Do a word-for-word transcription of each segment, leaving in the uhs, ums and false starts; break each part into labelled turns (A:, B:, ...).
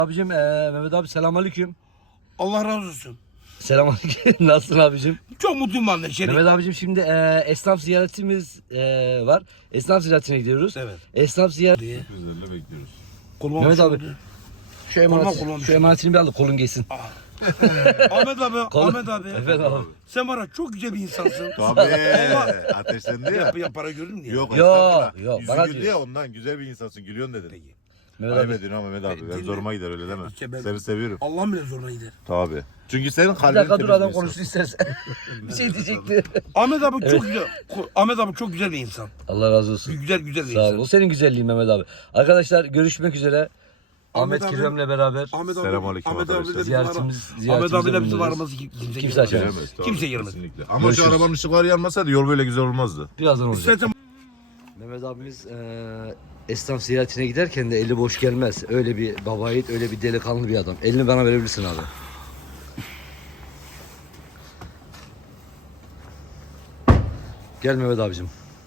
A: Abicim ee, Mehmet abi selamünaleyküm.
B: Allah razı olsun.
A: Selamünaleyküm. Nasılsın abicim?
B: Çok mutluyum ben de. Şerif.
A: Mehmet abicim şimdi ee, esnaf ziyaretimiz ee, var. Esnaf ziyaretine gidiyoruz.
B: Evet.
A: Esnaf ziyaret.
C: Güzelle bekliyoruz.
B: Koluma
A: Mehmet
B: bir şey
A: abi.
B: oldu.
A: Şu emanet,
B: kolum
A: şu
B: düştü.
A: emanetini bir al da kolun geçsin.
B: Ahmet abi,
A: Kol-
B: Ahmet abi.
A: Efendim abi.
B: Sen bana çok güzel bir insansın.
C: Tabii. Ateşlendi ya.
B: Yap, ya para gördün diye.
C: Yok,
A: Yok,
C: estağfurullah.
A: yok,
C: Yüzü
A: bana
C: güldü
A: diyor.
C: ya ondan güzel bir insansın. Gülüyorsun dedin.
B: Peki.
A: Mehmet
C: Ayıp
A: abi.
C: ediyorsun ama Mehmet abi. Ben
B: Dinle.
C: zoruma gider öyle deme.
B: İşte ben-
C: Seni seviyorum.
B: Allah bile zoruna gider.
C: Tabii. Çünkü senin
A: Bir
C: kalbin
A: dakika dur
C: temiz bir
A: adam
C: insan.
A: konuşsun istersen. Bir şey diyecekti.
B: Ahmet abi çok güzel. Ahmet abi çok güzel bir insan.
A: Allah razı olsun.
B: Güzel güzel bir
A: Sağ ol.
B: insan.
A: O senin güzelliğin Mehmet abi. Arkadaşlar görüşmek üzere. Ahmet,
B: Ahmet abi-
A: Kirem'le beraber
B: Ahmet abi,
C: Selamünaleyküm
B: Ahmet abi
C: arkadaşlar.
B: de bizim
A: ziyaretimiz
B: ara-
A: ziyaretimiz
B: Ahmet abi de bizim
A: bulunacağız.
B: aramızı kimse,
A: Kimse
B: girmez.
A: açamaz.
C: Giremez, tabii,
B: Kimse girmez.
C: kesinlikle. Ama
A: Görüşürüz.
C: şu arabanın ışıkları yanmasaydı yol böyle güzel olmazdı.
A: Birazdan olacak.
B: Zaten
A: Mehmet abimiz eee esnaf ziyaretine giderken de eli boş gelmez. Öyle bir baba yiğit, öyle bir delikanlı bir adam. Elini bana verebilirsin abi. Gel Mehmet abicim.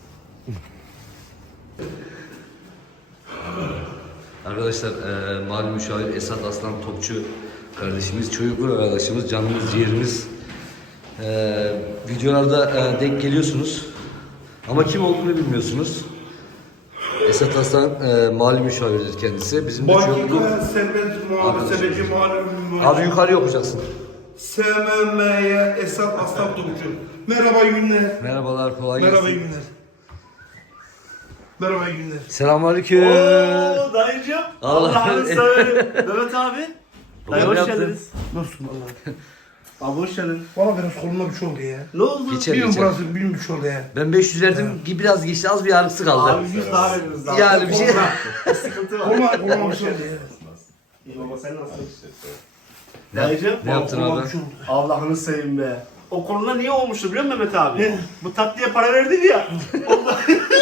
A: Arkadaşlar eee mali müşavir Esat Aslan Topçu kardeşimiz, çocuklu arkadaşımız, canımız, ciğerimiz. Eee videolarda eee, denk geliyorsunuz. Ama kim olduğunu bilmiyorsunuz. Esat Aslan eee mali müşavirdir kendisi. Bizim de çocuklu...
B: Bakika serbest muhasebeci malum.
A: Abi yukarı okuyacaksın.
B: S M M'ye Esat Aslan Topçu. Merhaba iyi günler.
A: Merhabalar, kolay
B: Merhaba iyi
A: gelsin.
B: günler. Merhaba iyi günler.
A: Selamünaleyküm.
D: Oo dayıcım.
A: Allah-
D: Allah'ını severim. Mehmet abi. Dayı
A: Ne
D: hoş
A: yaptın?
D: geldiniz.
B: Nasılsın Allah?
D: Abi hoş geldin.
B: Bana biraz koluma bir şey oldu ya.
D: Ne oldu?
A: Geçer
B: Bilmiyorum
A: geçer.
B: burası bilmiyorum bir şey oldu ya.
A: Ben beş yüz verdim, biraz geçti, az bir ağrısı kaldı.
D: Abi yüz daha veririz daha.
A: Yani bir şey...
D: Sıkıntı var.
B: Koluma, koluma bir şey oldu ya.
D: İyi baba sen nasılsın? Dayıcım.
A: Ne yaptın
B: Koluma
A: abi?
B: bir şey oldu.
D: Allah'ını seveyim be. O konuda niye olmuştu biliyor musun Mehmet abi? Bu tatlıya para verdin ya. Ondan-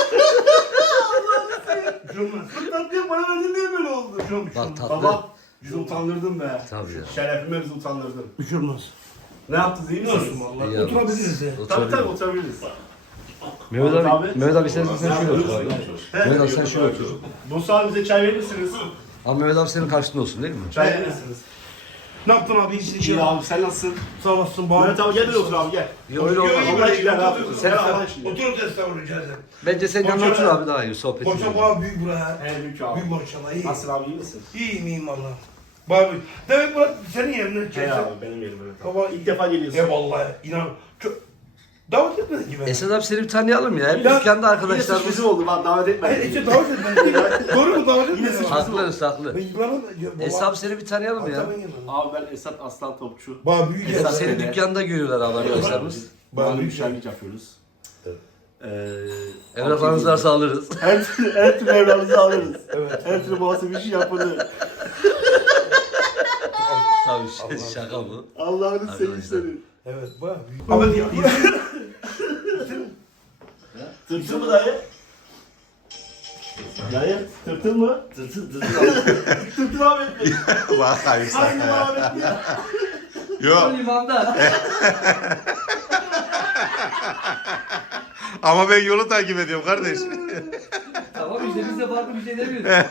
B: Bir şey olmaz.
D: Bu tatlıya para verdin diye böyle oldu.
B: Bir şey olmaz.
A: Bak tatlı.
D: Baba bizi utandırdın be.
A: Tabii ya.
D: Şerefime bizi utandırdın.
B: Bir şey olmaz.
D: Ne yaptınız iyi misiniz?
B: Nasılsın valla?
A: İyi abi.
B: Oturabiliriz ya.
D: Tabii tabii oturabiliriz.
A: Mehmet
D: Ahmet
A: abi,
D: abi.
A: Mehmet abi sen, sen şöyle otur abi.
D: He?
A: Mehmet abi sen şöyle otur.
D: Musa abi bize çay verir misiniz?
A: Abi Mehmet abi senin karşında olsun değil mi?
D: Çay verir misiniz?
B: Ne yaptın abi? İyisin
D: İyi
B: inşallah.
D: abi sen nasılsın?
B: Sağ olasın. Bana.
D: Mehmet abi gel de otur abi gel.
A: Yok öyle olmaz.
D: Allah aşkına ne yapıyorsun?
A: Sen-
D: Sen Allah aşkına.
B: Otur otur estağfurullah rica ederim.
A: Bence sen yanına
B: Koçum-
A: otur abi daha iyi sohbet
B: Koçum
A: edelim.
B: bana büyük bura.
D: He büyük abi.
B: Büyük maşallah iyi.
D: Nasılsın abi iyi misin?
B: İyiyim iyiyim valla. Bana büyük. Demek Murat senin yerine
D: He
B: çeksen.
D: abi benim yerim Mehmet abi.
B: Baba
D: İlk defa geliyorsun.
B: Ya vallahi inan. Çok... Davet etmedin ki beni.
A: Esat abi seni bir tanıyalım ya. Hep
B: Ya,
A: dükkanda
D: Yine suç
A: arkadaşlarımız.
D: bizim oldu bak davet
B: Hayır
D: etmedin.
B: işte davet etmedin. Doğru mu davet etmedin?
D: suç-
A: Haklı haklı.
B: Ben yılanım. Ya, baba-
A: Esat abi seni bir tanıyalım ya.
B: Hatta ben yılanım.
D: Abi ben Esat Aslan Topçu.
B: Bana büyük
D: Esat-
B: ya.
A: Seni
D: seni.
A: dükkanda görüyorlar abi arkadaşlarımız.
B: Bana
D: Bana
B: büyük
D: müşavirlik yapıyoruz. Ee,
A: Evraklarınızı varsa alırız.
D: her türlü, her türlü evramızı alırız. Evet. Her türlü muhasebe işi yapılır.
A: Tabii ş- şaka bu.
D: Allah'ını
A: Arkadaşlar.
D: seveyim seni.
B: Evet bana büyük. Ama ya,
D: Tırtıl mı dayı? Dayı tırtıl mı?
A: Tırtıl tırtıl.
D: Tırtıl Ahmet Bey.
C: Bak hayır
D: Hangi Ahmet Bey?
C: Yok
A: Limanda.
C: ama ben yolu takip ediyorum kardeş.
A: Tamam işte biz de farklı bir şey demiyoruz.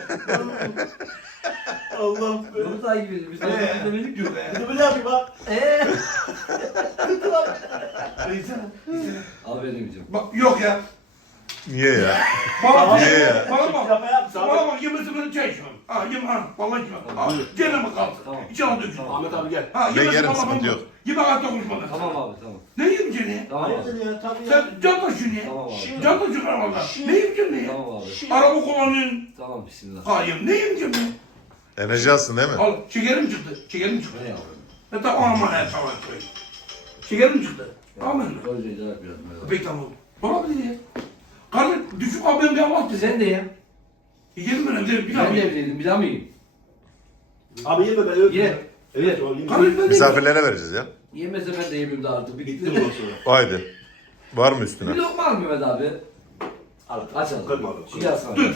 D: Allah'ım be.
A: Bunu takip ediyoruz. Biz de
D: Ee.
A: demedik ki.
D: Bunu böyle yapayım ha.
A: Eee?
D: Tırtıl Ahmet.
B: Neyse.
A: Al benim için.
B: Bak yok ya.
C: Niye ya?
B: Bana
C: Niye ya?
B: bana bak.
D: Yapma yap.
B: Bana bak yemesi beni çay içmem. Ha yeme ha. Vallahi içmem. Ha gene mi kaldı?
A: Tamam.
B: İçine dökün.
D: Ahmet abi gel.
B: Ha
C: Ben
B: yemesi
C: yerim,
B: bana
C: sıkıntı
B: bana.
C: yok.
B: Yeme hatta konuşma.
A: Tamam abi tamam.
B: Ne yiyeyim seni?
A: Tamam abi.
D: Hayırdır ya tabii
B: Sen
D: ya.
B: can taşıyorsun ya.
A: Tamam abi.
B: Can taşıyorsun arabada. Ne yiyeyim seni?
A: Tamam abi.
B: Araba kullanıyorsun.
A: Tamam bismillah.
B: Hayır ne yiyeyim seni?
C: Enerji alsın değil mi?
B: Al şekerim çıktı. Şekerim çıktı.
A: Ne yavrum?
B: Ne tamam aman ne tamam. Şekerim çıktı. Tamam mı?
A: Önce cevap biraz Mehmet abi.
B: Peki tamam. Olabilir ya. Kardeş düşük abi benim yapmaz ki.
A: Sen de ye.
B: Yedim ben evde bir daha.
A: Ben de evdeydim. Bir daha mı yiyeyim?
D: Abi yeme ben öyle.
A: Ye.
D: Evet.
B: Kardeş ben de
C: Misafirlere vereceğiz ya.
A: Yemese ben de yemeyeyim daha artık.
D: Bitti
A: Bitti.
D: bundan sonra.
C: Haydi. Var mı üstüne?
A: Bir lokma al Mehmet abi.
D: Al.
A: Aç al.
D: Kırma abi.
A: Şu yazsana.
B: Dur.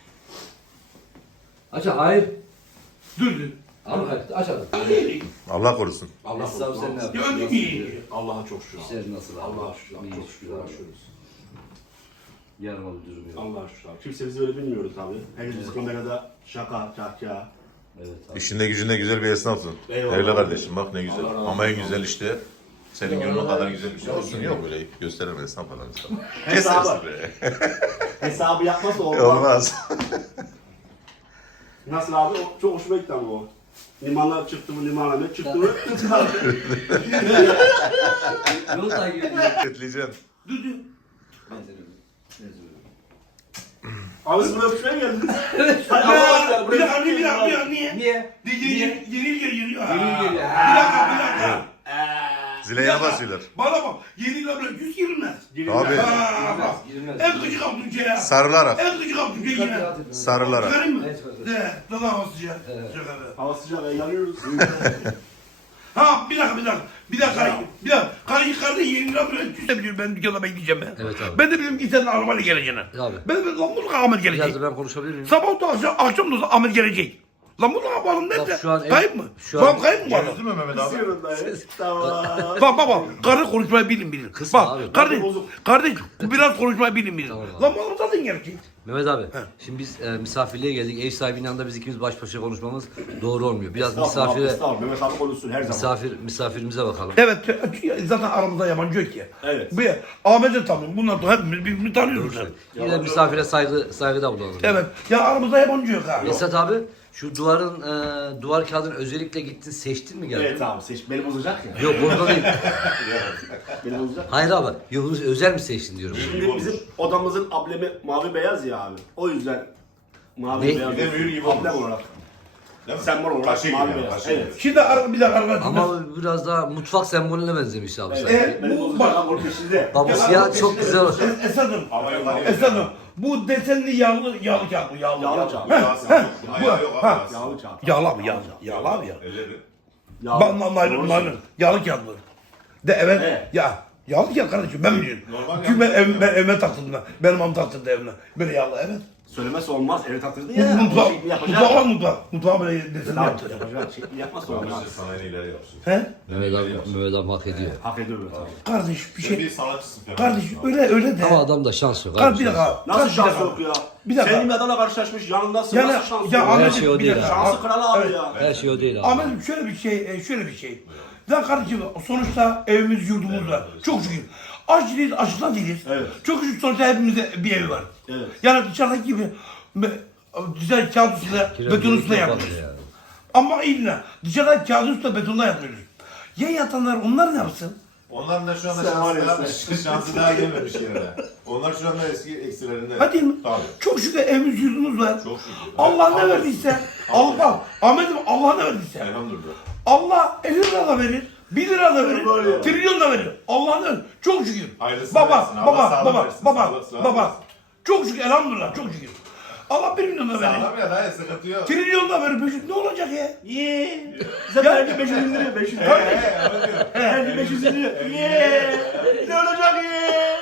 A: Aç al. Hayır.
B: Dur dur.
A: Al hayır. Aç al.
C: Allah korusun.
D: Allah
A: Esat abi sen ne
B: Ya
A: yapıyorsun?
B: önce
A: Nasıl
B: iyi.
A: gidiyor?
D: Allah'a çok şükür.
A: İşler nasıl abi?
D: Allah'a şükür.
A: İyi,
D: Çok şükür. Uğraşıyoruz.
A: Yarmalı durum yok.
D: Allah'a şükür abi. Kimse bizi öyle bilmiyoruz abi. Herkes bizi kamerada şaka, kahkaha.
A: Evet abi.
C: İşinde gücünde güzel bir esnafsın.
D: Eyvallah.
C: Öyle kardeşim bak ne güzel.
D: Allah razı
C: Ama en güzel işte. Senin gönlün kadar güzel bir şey olsun. Yok böyle gösterelim esnaf falan. Kesersin be.
D: Hesabı yapmazsa olmaz.
C: Olmaz.
D: Nasıl abi? O, çok hoşuma gitti ama o. Limana çıktı mı limana ne çıktı mı?
A: Yol takip ediyor.
C: Etleyeceksin.
B: Düdü.
D: Abi siz buraya pişmeye geldiniz.
B: Ya, bir dakika, bir dakika, bir dakika, niye?
A: Niye?
B: De, yeni, yeni, yeni yıl geliyor.
A: Yeni yıl geliyor.
B: Bir dakika, bir dakika.
C: Zileyne basıyorlar.
B: Bana bak, yeni yıla böyle yüz girilmez.
C: Abi
B: Ha, bak.
A: Girilmez.
B: En gıcık Abdülce'ye.
C: sarılarak.
B: En gıcık Abdülce'ye yine.
C: Sarılarak.
B: Çıkarayım mı?
A: Evet, evet.
B: Ne? Daha hava sıcak. Şaka be.
D: Hava sıcak ve yanıyoruz.
B: Ha bir dakika bir dakika. Bir dakika kardeşim. Bir dakika. Kardeşim kardeşim yeni lira böyle yüz de biliyorum ben dükkanda bekleyeceğim ben.
A: Evet abi.
B: Ben de biliyorum ki senin arabayla geleceğini.
A: Abi.
B: Ben de lan mutlaka Ahmet
A: Biraz
B: gelecek.
A: da ben konuşabilir miyim?
B: Sabah da akşam, akşam da Ahmet gelecek. Lan mutlaka bu adam nerede?
A: Bak şu an en-
B: Kayıp mı?
A: şu
B: Şu
A: an-
B: an kayıp mı bu adam?
C: Gördün mü Mehmet abi?
D: Kısıyorum dayı. Tamam.
B: Bak bak bak. Kardeş konuşmayı bilin bilin.
A: Kısma
B: Bak
A: abi.
B: kardeş.
D: Bozuk.
B: Kardeş biraz konuşmayı bilin bilin.
A: Tamam abi.
B: Lan bu adam zaten gelecek.
A: Mehmet abi, şimdi biz e, misafirliğe geldik. Ev sahibinin yanında biz ikimiz baş başa konuşmamız doğru olmuyor. Biraz misafire,
D: Estağfurullah. Mehmet abi konuşsun her zaman.
A: misafir, misafirimize bakalım.
B: Evet zaten aramızda yabancı yok ki.
D: Evet.
B: Bu Ahmet'i tanıyorum. Bunlar da hepimiz birbirini tanıyoruz. Yani.
A: Yine misafire saygı, saygıda bulunalım.
B: Evet. Ya aramızda yabancı yok ha.
A: Esat abi, şu duvarın, e, duvar kağıdını özellikle gittin, seçtin mi geldin?
D: Evet abi seç. Beni bozacak ya.
A: Yok burada değil.
D: Beni bozacak.
A: Hayır abi, yok özel mi seçtin diyorum.
D: Şimdi bizim odamızın ablemi mavi beyaz ya abi. O yüzden mavi
A: Ne?
D: beyaz.
C: Bir de mühür gibi
D: Ablem
C: olmuş.
D: olarak.
C: Değil mi?
D: Sembol olarak
C: Kaşık gibi
D: mavi
C: yani,
D: beyaz.
C: kaşık
D: Evet.
C: gibi.
B: Şimdi ara, bir dakika arkadaşlar.
A: Ama biraz daha mutfak sembolüne benzemiş abi sanki.
B: Evet.
D: Beni
B: Bu
D: bozacak
B: bak.
D: ama onun peşinde.
A: Bak bu siyah çok güzel oldu.
B: Es- Esad'ım.
C: Ama yukarı
B: Esad'ım. Bu desenli yağlı yağlı kağıt bu yağlı.
D: Yağlı
B: yağlı.
D: kağıt.
B: Heh,
C: Yağlı
B: heh,
C: kağıt.
B: bu,
C: Ayağı yok abi,
B: ha.
C: yağlı.
D: Yağlı kağıt.
B: Yağlı abi yağlı. Yağlı abi ya.
C: Elleri.
D: Yağlı.
B: Bak lan naylon
D: Doğru
B: naylon. Yağlı kağıt bu. De evet.
D: Evet.
B: Ya. Yağlı kağıt kardeşim ben biliyorum.
C: Normal
B: Çünkü ben,
C: yağlı
B: ev, ben evime taktırdım ben. Benim am taktırdı evime. Böyle yağlı evet.
D: Söylemesi olmaz. Evet taktırdı
B: Bu
D: ya.
B: mutfak.
D: O şekli yapacak.
B: Mutfak var mutfak. Mutfağa böyle desenli
D: Tamam,
B: yaptı.
D: yapacak. Şekli yapmazsa olmaz.
C: Olmaz. Sana en ileri yapsın.
B: He?
A: Mehmet abi, Mehmet abi hak ediyor.
D: Hak ediyor böyle tabii.
B: Kardeş bir
C: Sen
B: şey.
C: bir sanatçısın.
B: Kardeş öyle öyle de.
A: Ama adamda şans yok.
B: Kardeş
A: Abi,
B: bir
A: şans yok.
B: dakika.
D: Nasıl
B: Kardeş, bir
D: şans
B: dakika.
D: yok ya?
B: Bir dakika.
D: Senin bir adamla karşılaşmış yanındasın.
B: Yani
D: Nasıl şans
B: ya
D: yok?
B: Ahmet'im,
A: şey o
B: bir
A: değil
B: dakika.
A: abi.
D: Şansı kralı abi
B: Evet.
D: ya.
A: Her şey o değil abi.
B: Ahmet'im şöyle bir şey, e, şöyle bir şey. Ya kardeşim sonuçta evimiz yurdumuz var. Çok şükür. Aç değiliz, açlıktan değiliz.
D: Evet.
B: Çok şükür sonuçta hepimizde bir ev var.
D: Evet.
B: Yani dışarıdaki gibi me- güzel kağıt üstüne, beton üstüne
A: Yapar
B: yapıyoruz.
A: yani.
B: Ama illa dışarıda kağıt üstüne betonda yapıyoruz. Ya yatanlar onlar ne yapsın?
C: Onların da şu anda
D: Sen var ya
C: şansı, daha, şansı daha gelmemiş yerine. Onlar şu anda eski eksilerinde.
B: Hadi mi?
C: Tabii.
B: Çok şükür evimiz yurdumuz var.
C: Çok şükür.
B: Allah ne
C: Evet.
B: verdiyse, Allah bak Ahmet'im Allah ne verdiyse.
C: Elhamdülillah.
B: Allah elli lira da verir, bir lira da verir,
D: Var ya.
B: trilyon da verir. Allah'ın öyle. Çok şükür.
C: Hayırlısını
B: Baba,
C: versin, Allah
B: baba,
C: sağlık
B: baba,
C: versin,
B: baba,
C: sağlık, sağlık
B: baba.
C: versin.
B: Çok şükür elhamdülillah, çok şükür. Allah bir milyon da verir.
C: Sağlam ya daha sıkıntı yok.
B: Trilyon da verir. beş- Ne olacak ya?
D: Yeee. Bize her gün beş yüz indiriyor. beş yüz
C: He he öyle diyor.
D: Her gün beş yüz indiriyor. Yeee. Ne olacak yeee?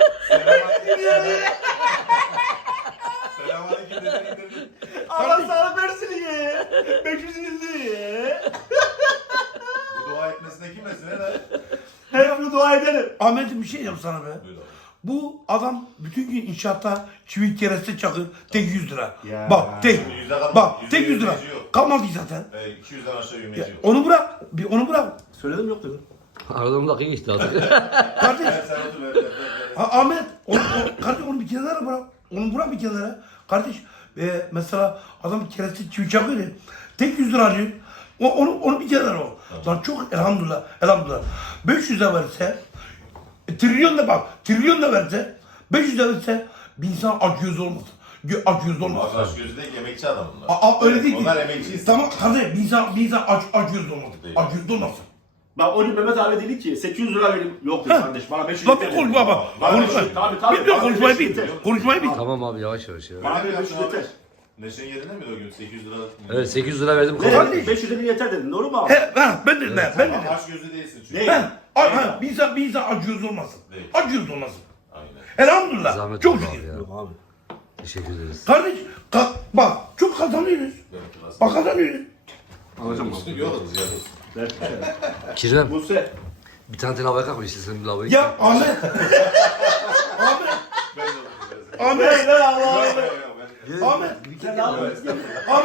C: Selamünaleyküm dedi indirdim.
D: Allah sağlık versin yeee. beş yüz indiriyor yeee.
C: Bu dua etmesine kim etsin he lan?
D: Her gün dua edelim.
B: Ahmet'im bir şey diyeyim sana be.
C: Buyur abi.
B: Bu adam bütün gün inşaatta çivi kereste çakır tek yüz lira.
D: Ya.
B: Bak tek.
C: Yüzde kalmadı.
B: Bak
C: Yüzde
B: tek yüz lira.
C: yirmi yok.
B: Kalmadı zaten.
C: E, iki yüzden aşağı
B: Ya,
C: yürümeci yok.
B: onu bırak. Bir onu bırak.
D: Söyledim yok dedim.
A: Aradan dakika geçti artık.
B: Kardeş.
C: Ver sen otur ver ver ver.
B: Ha, Ahmet, onu, o, kardeş onu bir kenara bırak. Onu bırak bir kenara. Kardeş, e, mesela adam kereste çivi çakıyor ya. Tek yüz lira alıyor. O, onu, onu bir kenara o. Lan çok elhamdülillah, elhamdülillah. beş yüz de verse, e, trilyon da bak, trilyon da verse, beş yüz de verse, bir insan aç göz olmaz. Gö, aç göz olmaz.
C: Arkadaş gözü değil emekçi adam bunlar.
B: A, a, öyle değil ki.
C: Onlar emekçiyiz.
B: Tamam kardeş, bir insan, bir insan aç, aç göz olmaz.
C: Değil.
B: Aç göz olmaz.
D: Ben o gün Mehmet abi dedi ki sekiz yüz lira vereyim. Yok dedi kardeş bana beş yüz
B: Lan bir konuş baba. Konuşma.
D: Tabii, tabii.
B: Bir, bir konuşmayı
D: Tabii,
B: bil.
D: tabii.
B: Konuşmayı bil.
A: Tamam abi yavaş yavaş ya.
D: Bana
C: Öyle mi
D: beş yüz
C: yaptın abi?
D: yeter.
C: Neşe'nin yerinde miydi o gün? sekiz yüz lira.
A: Evet sekiz yüz lira verdim.
D: Ne
A: Kapat.
D: dedin? beş yüz dedin yeter dedin. Doğru mu abi?
B: He, ha, ben dedim, ben, ben dedim.
C: Ama aç gözü değilsin çünkü.
D: Değil.
B: Ha, ha, ha, bir insan, bir insan acıyoruz olmasın.
C: Değil.
B: Acıyoruz olmasın.
C: Aynen.
B: Elhamdülillah.
A: Zahmet
B: Çok
A: oldu
B: şükür.
A: abi ya.
D: Yok abi.
A: Teşekkür ederiz.
B: Kardeş, ka- bak çok kazanıyoruz. Bak kazanıyoruz.
D: Alacağım
C: Üstü yoluz yalnız.
A: Kirvem
D: Buse.
A: bir tane lavaboya kalkmış istedim bir lavaboya.
B: Ya Ahmet. Ahmet.
C: Ben de
B: Ahmet.
D: Ne Allah Allah.
B: Ahmet.
A: Bir kere
B: Ahmet.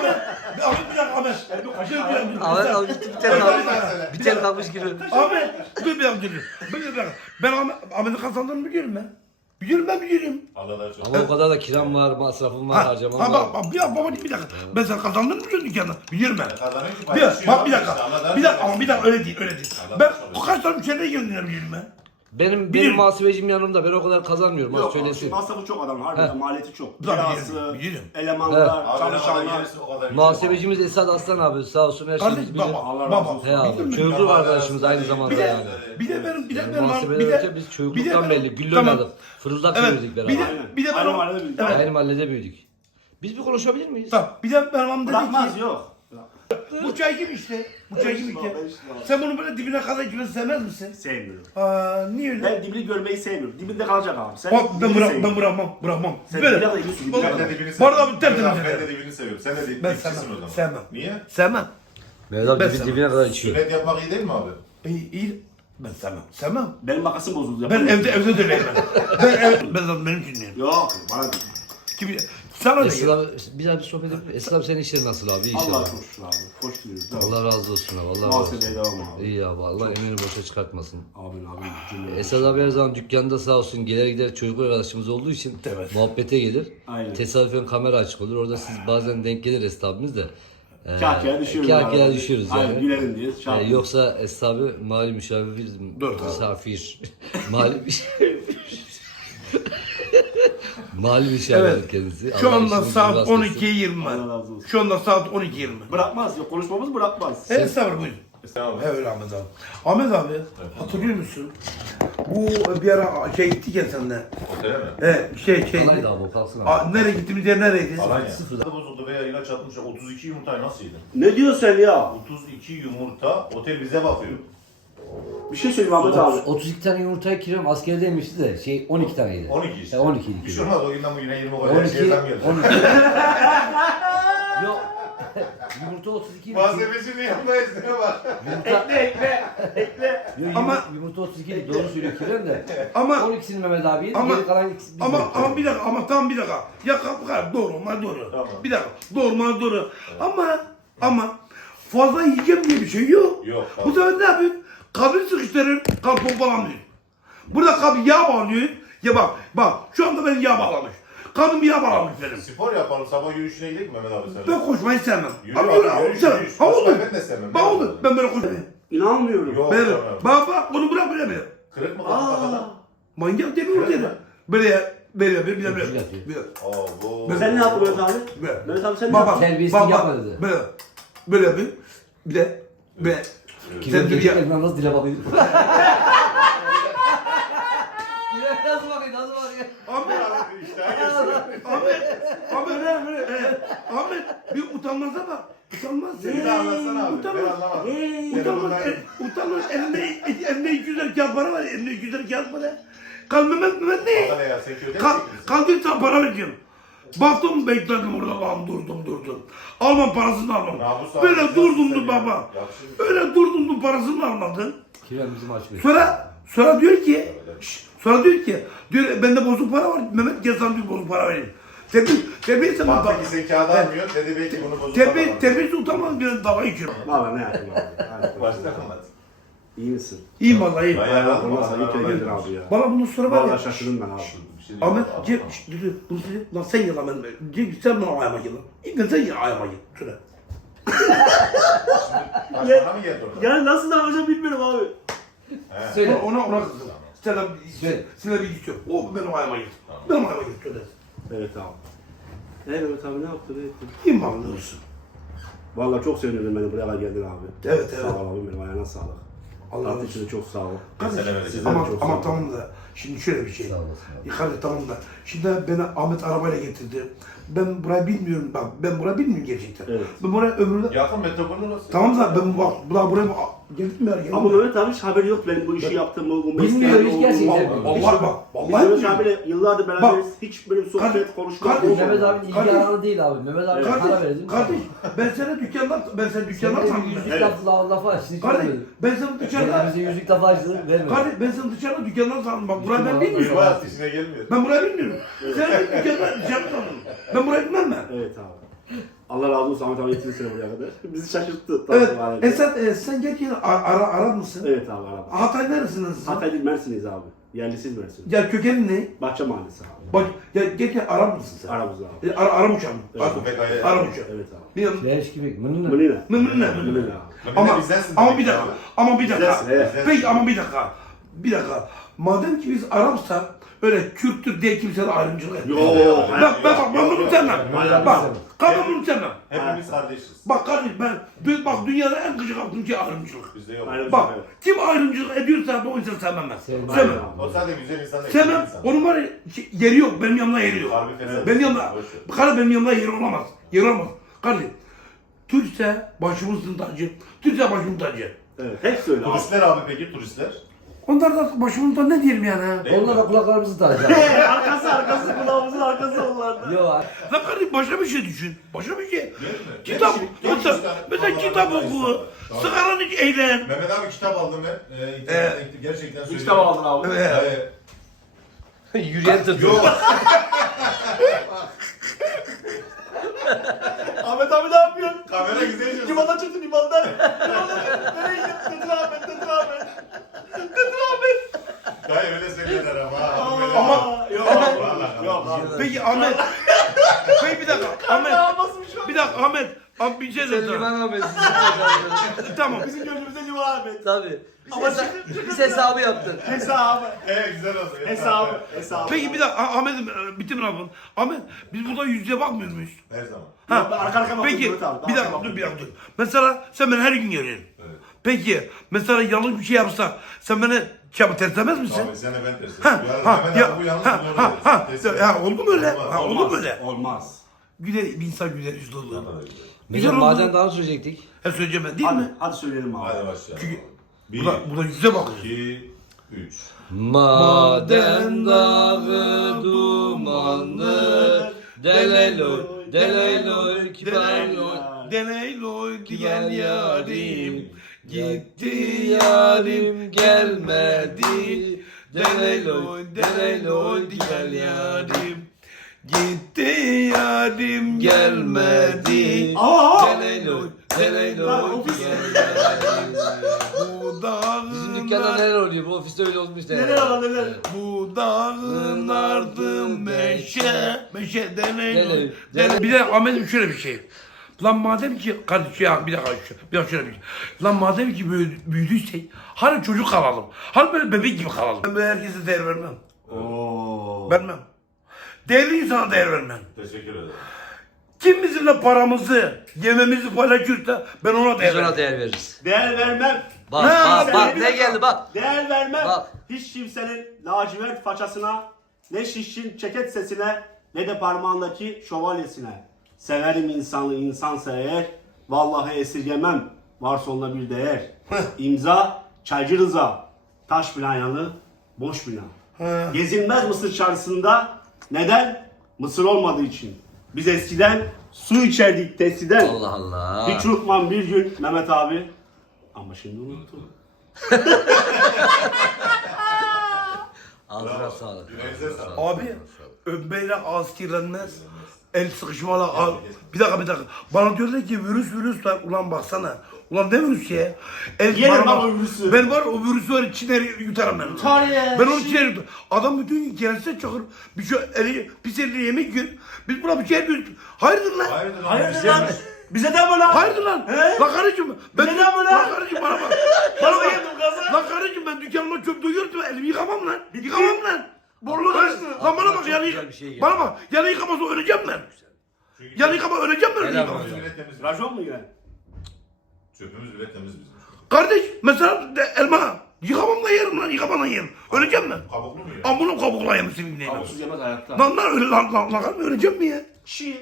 B: Ahmet bir dakika Ahmet. Bir dakika, bir dakika.
A: Ahmet abi gitti bir tane kalmış. Bir tane kalmış gibi.
B: Ahmet, dur bir dakika dur. Bir dakika. Ben Ahmet, Ahmet'in kazandığını biliyorum ben. Biliyorum ben biliyorum.
C: Allah razı olsun.
A: Ama o kadar da kiram var, masrafım var, harcamam
B: ha,
A: var.
B: bak, bak, bir dakika baba bir dakika. Ben sen kazandığını biliyorum dükkanda. Biliyorum ben.
C: Kazanıyor ki
B: Bir
C: paylaşıyor
B: dakika, bak bir
C: abi
B: dakika.
C: işte, Allah razı
B: Bir dakika
C: olsun.
B: ama bir dakika öyle değil, öyle değil.
C: Allah
B: Ben
C: razı olsun.
B: kaç tane müşteriye geldiğini biliyorum ben.
A: Benim benim
B: Biliyorum.
A: muhasebecim yanımda. Ben o kadar kazanmıyorum. Az
D: Yok abi,
A: söylesin.
D: şimdi masrafı çok adam. Harbiden maliyeti çok.
B: Tabii,
D: Kirası,
B: bilirim, bilirim.
D: elemanlar,
A: Evet.
C: Abi ne kadar
D: çalışanlar.
C: gelirse o kadar.
A: Muhasebecimiz Esad Aslan abi sağ olsun her şeyimiz
B: Kardeş
A: bilir.
B: baba,
D: Allah razı
B: baba.
D: olsun.
A: He abi.
B: Bildin mi?
A: Çocuk arkadaşımız aynı zamanda
B: Bir de,
A: yani.
B: bir de benim, bir de
A: Yani
B: benim,
A: muhasebeden
B: bir de,
A: önce biz
B: bir de
A: çocukluktan
B: benim-
A: belli. Güllü
B: Tamam.
A: oynadık. Fırıldak
B: Evet,
A: çevirdik beraber.
B: bir de,
D: Aynen.
B: bir de
D: Aynı
B: benim,
D: mahallede büyüdük.
B: evet.
A: Aynı mahallede büyüdük. Biz bir konuşabilir miyiz?
B: Tamam, bir de benim amcam dedi
D: Bırakmaz
B: ki,
D: yok.
B: bu çay gibi işte, bu çay gibi işte. Sen bunu böyle dibine kadar içmesi sevmez misin?
D: Sevmiyorum.
B: Aa, niye öyle?
D: Ben dibini görmeyi sevmiyorum. Dibinde kalacak abi. Sen
B: Bak ben
D: dibini
B: bırak,
D: seviyorsun.
B: ben bırakmam, bırakmam.
D: Sen
B: Böyle.
D: dibine kadar gidiyorsun. Dibine
C: Ben
D: kadar.
C: de dibini
B: Bu arada
C: seviyorum.
B: bu tertemiz
C: Ben de
B: yani.
C: dibini seviyorum. Sen de dib-
B: Ben
C: dipçisin
B: sevmem,
C: o zaman.
B: sevmem.
C: Niye?
B: Sevmem.
A: Mehmet abi
B: Ben
A: dibi-
B: sana-
A: dibine kadar içiyor.
C: Sünnet yapmak iyi değil mi abi?
B: İyi, iyi. Ben sevmem, sevmem.
D: Benim makasım bozuldu.
B: Ben
D: yapamıyorum.
B: evde, evde de öyleyim ben. Ben, ev, ben zaten benim için değilim.
D: Yok bana değil.
B: Kimi, sana da
A: Esad
B: gel.
A: abi bir daha bir sohbet edebilir miyiz? Esad abi senin işlerin nasıl abi? İyi
D: Allah
A: inşallah.
D: koşsun abi. Koş diyoruz.
A: Allah razı olsun abi. Allah razı olsun.
D: Muhasebeye devam abi.
A: İyi abi. Allah emeğini boşa çıkartmasın.
D: Abin abin. cümle.
A: Esad abi her zaman dükkanda sağ olsun gelir gider çocuk arkadaşımız olduğu için
B: Evet.
A: muhabbete gelir.
D: Aynen.
A: Tesadüfen kamera açık olur. Orada siz bazen denk gelir Esad abimiz de. Ee,
D: Kahkaya düşüyoruz.
A: Kahkaya
D: arada.
A: düşüyoruz
D: Aynen
A: yani.
D: gülelim diye.
A: Ee,
D: Şarkı.
A: yoksa Esad abi mali müşavir,
B: Dur.
A: misafir, mali müşavir. mali müşavir
B: Evet.
A: kendisi.
B: Şu
A: Allah
B: anda
A: işinizi
B: saat
A: rast
B: on
A: etsin.
B: ikiye yirmi.
D: Allah razı olsun.
B: Şu anda saat on iki yirmi.
D: Bırakmaz. Yok konuşmamız bırakmaz.
B: Evet sabır buyurun.
C: Tamam.
B: Evet öyle Ahmet abi. Ahmet abi hatırlıyor musun? Bu bir ara şey gittik ya seninle.
C: Otele mi?
B: He şey şey.
A: Kolaydı abi o kalsın abi.
B: Aa, nereye gittiğimiz yer nereydi?
C: Alanya.
A: Sıfırda.
C: Bozuldu veya ilaç atmışlar. otuz iki yumurtayı nasıl yedin?
D: Ne diyorsun sen ya?
C: otuz iki yumurta otel bize bakıyor.
D: Bir şey söyleyeyim Ahmet abi.
A: otuz iki tane yumurtayı kiram askerde yemişti de şey on iki taneydi.
C: on iki işte.
A: E, on iki
C: Bir
A: idi.
C: şey olmaz o günden bugüne yirmi koyar.
A: on
C: Her
A: iki,
C: şeyden geldi.
A: on iki. Yok. Yumurta otuz iki.
C: Muhasebecinin yapmayız ne var?
A: Yumurta,
D: Ekle, ekle.
A: Yok,
B: Ama-
A: yumurta, yumurta otuz iki doğru söylüyor Kirem de.
B: Ama
A: on ikisini Mehmet abi yedi,
B: Ama-
A: geri kalan ikisi biz
B: ama
A: yedik.
B: ama bir dakika ama tam bir dakika. Ya kapı kapı doğru ma doğru.
C: Tamam.
B: Bir dakika doğru ma doğru. Ama ama fazla yiyeceğim diye bir şey yok.
C: Yok,
B: Bu sefer ne yapıyorsun? Kabını sıkıştırın, kalp pompalamıyor. Burada kabı yağ bağlıyor. Ya bak bak şu anda benim yağ bağlamış. Kabım yağ bağlamış benim.
C: Spor yapalım. Sabah yürüyüşüne gidelim mi Mehmet abi sen?
B: Ben koşmayı sevmem.
C: Yürü
B: Ama
C: abi,
B: öyle
C: yürüyüş,
B: oldu.
C: yürüyüş.
B: Ha oldu.
C: Koşmayı ben de sevmem.
B: Bak oldu. Ben böyle koşmayayım.
D: İnanmıyorum.
C: Yok.
B: Böyle.
C: tamam.
B: Bak bak onu bırak böyle mi?
C: Kırık mı kaldı kafada?
B: Manyak demiyor
C: Öyle
B: seni.
C: mi?
B: Böyle ya. Böyle yapıyor. Bir de böyle.
A: Böyle yapıyor.
B: Böyle.
C: Aa bu.
D: Sen ne yaptın Mehmet abi?
B: Böyle.
D: Mehmet abi sen ne
B: Bak
D: yaptın?
B: bak.
A: Terbiyesini
B: bak, bak.
A: yapma dedi.
B: Böyle. Böyle yapıyor. Bir de. Böyle.
A: Kirem
B: Sen dur
A: geçti
B: ya.
A: elinden nasıl dile bakıyor. Kirem nasıl bakıyor nasıl bakıyor.
B: Ahmet. Ahmet. Ahmet. Ahmet. Evet. Ahmet. Bir utanmaza bak. Utanmaz seni.
C: Bir daha anlatsana abi. Ben
B: Utanmaz.
C: anlamadım.
B: Utanmaz. el- Utanmaz. Elinde, elinde iki yüz lira kağıt para var. Elinde iki yüz lira kağıt para. Kal Mehmet Mehmet ne?
C: Bana ya sen köyde mi
B: Kal,
C: çekilirsin?
B: kaldıysan para vereceğim. Baktım bekledim orada lan durdum durdum. Almam parasını almam.
C: Namus abi,
B: Böyle
C: sen
B: durdum
C: seviyorum.
B: baba.
C: Yakışır.
B: Öyle durdum dur parasını almadın.
A: Kirem bizim açmıyor.
B: Sonra sonra diyor ki şş, sonra diyor ki diyor bende bozuk para var. Mehmet gel sana diyor bozuk para vereyim. Terbiye terbiye sen
C: Baktı
B: bak.
C: ki sen kağıdı almıyorsun. Dedi belki bunu bozuldu.
B: Terbiye terbiye utanmaz biraz dalga geçiyorum.
D: Valla ne yapayım abi? Hadi.
C: Başta anlat.
D: İyi misin?
B: İyiyim vallahi iyiyim.
C: Bayağı rahatım.
D: Valla iyi ki geldin abi ya.
B: Bana bunu sonra var ya.
D: Valla şaşırdım ben abi.
C: Bir şey diyeyim
B: Ahmet
C: abi.
B: gel şşt, dur dur bunu söyle. Lan sen gel lan ben. Gel, sen bana ayağıma gel lan. İlk sen gel ayağıma gel. Şöyle.
C: Kaç para mı geldi orada?
D: Yani nasıl davranacağım bilmiyorum abi.
C: He.
A: Söyle.
B: Ona ona kızdım. Stella
A: Söyle.
B: Stella bir gidiyor. O benim ayağıma gel. Benim ayağıma gel. Şöyle.
D: Evet abi. Hey Mehmet abi ne yaptın? Ne ettin?
B: İyiyim vallahi olsun.
D: Valla çok sevindim beni buraya geldin abi.
B: Evet, evet.
D: Sağ ol abi benim ayağına sağlık.
B: Allah razı
D: Allah
B: olsun.
D: için de çok sağ ol.
B: Kardeş,
C: Sene vereceğiz.
B: ama,
D: Çok sağ
B: ama
D: ol.
B: tamam da şimdi şöyle bir şey.
A: Sağ olasın abi.
B: Ya kardeş tamam da şimdi beni Ahmet arabayla getirdi. Ben burayı bilmiyorum bak ben burayı bilmiyorum gerçekten.
D: Evet.
B: Ben buraya ömrümde
C: Yakın metropolün orası.
B: tamam da ben bak buraya buraya geldim mi geldim
D: Ama
B: mi?
D: Mehmet abi hiç haberi yok benim bu işi yaptığımı, bu
A: Bilmiyor,
D: mesleği
A: hiç gerçekten
D: olduğumu.
A: bilmiyor.
B: Vallahi bak vallahi
D: Mehmet
B: bilmiyorum.
D: abiyle yıllardır beraberiz. Hiç böyle sohbet,
B: Kardeş,
D: konuşma
B: kardeş,
D: olmadı.
A: Mehmet abinin ilgi
B: Kardeş-
A: alanı değil abi. Mehmet abi para
B: Kardeş,
A: verdim.
B: kardeş ben sana dükkandan ben sana dükkandan
A: Senin
B: tanıdım.
A: yüzük
D: Evet.
A: laf, laf, lafı açtın.
B: Kardeş ben sana dükkandan
A: Bize yüzük lafı açtın. Vermedi.
B: kardeş ben sana dükkandan dükkandan tanıdım bak burayı ben
C: Bu
B: bilmiyorum.
C: hayat işine gelmiyor.
B: Ben burayı bilmiyorum. Sen bir dükkandan dükkandan tanıdın. Ben burayı bilmem ben.
D: Evet abi. Allah razı olsun Ahmet abi getirdin seni buraya kadar. Bizi şaşırttı.
B: Evet.
D: Tamam abi.
B: Esat e, sen gerçekten Ar ara, Arap mısın?
D: Evet abi Arap.
B: Hatay neresinden sen?
D: Hatay değil Mersin'iz abi. Yerlisiz Mersin.
B: Ya kökenin ne?
D: Bahçe Mahallesi abi.
B: Bak ya gerçekten Arap mısın sen?
D: Arabız abi.
B: E, Ara, Arap uçağı mı?
D: Evet.
B: Pardon. Arap uçağı.
D: Evet abi.
B: Biliyorum.
E: Leş gibi. Mınına.
D: Bu ne?
B: Mımır ne?
D: Bu ne abi?
B: Ama,
C: bizdensin
B: ama
C: demek
B: bir
C: ki
B: dakika,
C: abi.
B: ama bir dakika.
D: Bizdensin, evet.
B: Peki ama bir dakika. Bir dakika. Madem ki biz Arapsak, öyle Kürttür diye kimseyle ayrımcılık etmiyor.
D: Yok.
B: Bak bak bak ben bunu sevmem.
D: Hayır,
B: Bak,
E: sevmem.
B: kadın bunu sevmem.
C: Hepimiz kardeşiz.
B: Bak kardeşim ben, dü- bak dünyada en gıcık yaptığım şey ayrımcılık.
C: Bizde yok.
D: Aynen.
B: Bak, kim ayrımcılık ediyorsa bu insanı sevmem ben.
E: Sevmem.
B: Sevmem.
C: O sadece güzel insan değil.
B: Sevmem. Onun var ya, şey, yeri yok, benim yanımda yeri yok.
C: Harbi fesat.
B: Benim yanımda,
C: Boş ver.
B: kardeşim benim yanımda yeri olamaz. Yeri olamaz. Kardeşim, Türkse başımızın tacı, Türkse başımın tacı.
D: Evet. Hepsi öyle abi.
C: Turistler abi peki turistler?
B: Onlar da başımızda ne diyelim yani?
C: Değil mi?
E: Onlara kulaklarımızı takacağız.
D: arkası arkası kulağımızın arkası onlarda.
E: Yok.
B: Lan kardeşim başka bir şey düşün. Başka bir şey.
C: Değil mi?
B: Kitap,
C: Ne
B: mesela,
C: düşün? Genç
B: mesela
C: insan,
B: kitap
C: vallahi
B: oku,
C: insan. Tamam.
B: sigaranı iç, eğlen.
C: Mehmet abi kitap aldım ben. Ee, internetten gittim. Gerçekten söylüyorum.
D: Kitap aldın abi.
B: Evet.
C: Hayır.
A: Yürüyen tırtıl.
C: Yok.
D: Ahmet abi ne yapıyorsun?
C: Kamera güzel diyorsun.
D: Limana çıktı limandan. Limana çıktı. Nereye gidiyorsun? Nedir Ahmet? Nedir Ahmet? Nedir Ahmet?
C: Hayır öyle söylüyorlar ama.
B: Ama-
D: Yok
C: Vallahi.
D: Yok abi.
B: Peki Ahmet. Peki bir dakika. Ahmet. Bir dakika Ahmet. Abi bir şey
A: Sen
B: söyleyeceğim.
A: liman abi.
B: Tamam.
D: Bizim gönlümüzde liman Ahmet.
A: Tabii.
D: Ama
A: Ama biz hesabı yaptın.
D: Hesabı.
C: Evet güzel oldu.
D: Hesabı. Hesabı.
B: Peki bir dakika Ah- Ahmet'im e, bitti mi lafın? Ahmet biz burada yüz yüze bakmıyor muyuz?
C: Her zaman.
B: Ha.
D: Arka arka bakıyoruz
B: Peki
D: Murat abi.
B: bir
D: Arka
B: dakika dur
D: bakıyoruz.
B: bir dakika dur. Mesela sen beni her gün görüyorsun.
C: Evet.
B: Peki mesela yanlış bir şey yapsak sen beni şey yap terslemez misin?
C: Abi sen de ben tersim.
B: Ha
C: Yarın
B: ha
C: Mehmet
B: ya
C: abi bu yalnız
B: ha
C: bunu
B: ha ha
C: tersim.
B: ya oldu mu öyle?
C: Olmaz,
B: Ha oldu mu öyle?
D: Olmaz.
B: Güzel bir insan güzel yüzlü olur.
C: Vallahi güzel.
B: Güzel
E: Bizim
B: oldu.
E: maden daha sürecektik.
B: He söyleyeceğim ben değil
D: Hadi,
B: mi?
D: hadi söyleyelim abi.
C: Hadi başlayalım.
B: Çünkü
C: Bir,
B: Burada, burada yüze bakıyoruz.
C: iki, üç.
A: Maden dağı dumanlı, deleyloy, deleyloy, kibarloy.
B: Deneyloy diyen yarim
A: Gitti yarim gelmedi, deleyloy, deleyloy diyen yarim.
B: Gitti yarim
A: Gelmedi,
D: Aa!
A: deleyloy, deleyloy diyen yarim.
B: Bu dağın
A: Bizim dükkanda neler oluyor? Bu ofiste öyle olmuş
D: Neler
A: neler.
D: var neler?
B: Bu dağın ardı meşe meşe deneyloy.
A: Deney,
B: Deney- Bir de Ahmet'im şöyle bir şey. Lan madem ki kardeş ya bir dakika şu, bir dakika şöyle bir şey. Lan madem ki büyü- büyüdüysek hani çocuk kalalım. Hani böyle bebek gibi kalalım. Ben böyle herkese değer vermem.
D: Oo.
B: Vermem. Değerli insana değer vermem.
C: Teşekkür ederim.
B: Kim bizimle paramızı, yememizi paylaşırsa ben ona değer
A: Biz ona
B: veririm.
A: değer veririz.
D: Değer vermem.
A: Bak
B: Ne?
A: bak
D: Sen
A: bak
D: bir
A: ne
D: dakika.
A: geldi bak.
D: Değer vermem.
A: Bak.
D: Hiç kimsenin lacivert façasına, ne şişin çeket sesine, ne de parmağındaki şövalyesine. Severim insanı insansa eğer, vallahi esirgemem, varsa onunla bir değer. İmza, Çaycı Rıza, taş bina yanı, boş bina. Gezilmez Mısır çarşısında, neden? Mısır olmadığı için. Biz eskiden su içerdik testiden.
A: Allah Allah.
D: Hiç unutmam bir gün Mehmet abi. Ama şimdi unuttum.
A: Ağzına sağlık.
C: Yüreğinize sağlık.
B: Abi öpmeyle ağız kirlenmez. El sıkışmalı ağız. Bir dakika bir dakika. Bana diyorlar ki virüs virüs var. Ulan baksana. Ulan ne virüs ya? El,
D: Yerim
B: bana
D: ben
B: bak-
D: o virüsü.
B: Ben var o virüsü var içine yutarım ben.
D: Yutar ya.
B: Ben onu içine yutarım. Adam bütün gün kendisine çakır. Bir şey eli, pis eli yemek yiyor. Biz buna bir şey yapıyoruz. Hayırdır lan?
C: Hayırdır lan?
D: Hayırdır
C: Bize
D: lan?
C: mi?
D: Bize de mi lan?
B: Hayırdır lan?
D: He?
B: Lan karıcığım. Ben,
D: Bize de mi lan?
B: Lan karıcığım bana bak. Bana
D: Gaza
B: bak.
D: yedim, gaza.
B: Lan karıcığım ben dükkanıma çöp duyuyorum. Elimi yıkamam lan.
D: Bitti.
B: Yıkamam lan.
D: Borlu kaçtı.
B: Lan bana bak yani
A: güzel bir şey geldi.
B: bana bak yani yıkamazsa öleceğim ben.
C: Çünkü
B: Yani yıkama öleceğim ben.
A: Helal
B: yıkamazsa.
C: çöpümüz bile temiz.
D: Rajon mu yine?
C: Çöpümüz bile temiz bizim.
B: Kardeş mesela de, elma yıkamam da yerim lan yıkamadan yerim. Öleceğim ben.
C: Kabuklu mu ya?
B: Amına kabukla yemişsin ne?
D: Kavuksuz yemez hayatta.
B: Lan lan öyle lan lan lan öleceğim mi ya?
D: Çiğ.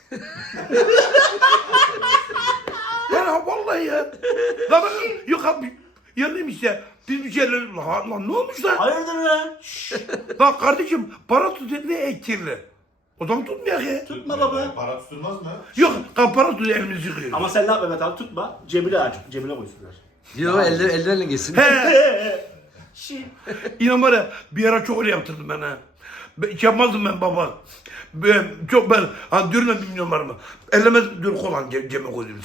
B: Ya vallahi ya. Lan ben yok abi yanayım işte. Biz bir şeyler lan, lan ne olmuş lan?
D: Hayırdır lan?
B: Lan kardeşim para tut ne ek kirli. O zaman tutmayak ya.
D: Tutma baba.
C: Para tutulmaz mı?
B: Yok kan para tut elimizi yıkıyoruz.
D: Ama sen ne yap Mehmet abi tutma. Cebine aç. Cebine koysunlar.
A: Yo elde, eldivenle geçsin.
B: He.
D: Çiğ.
B: İnan var ya bir ara çok öyle yaptırdım ben ha. Ben, hiç yapmazdım ben baba. Ben, çok ben, hani diyorum ya bir milyon var mı? Ellemez diyor kolan cebime koydum.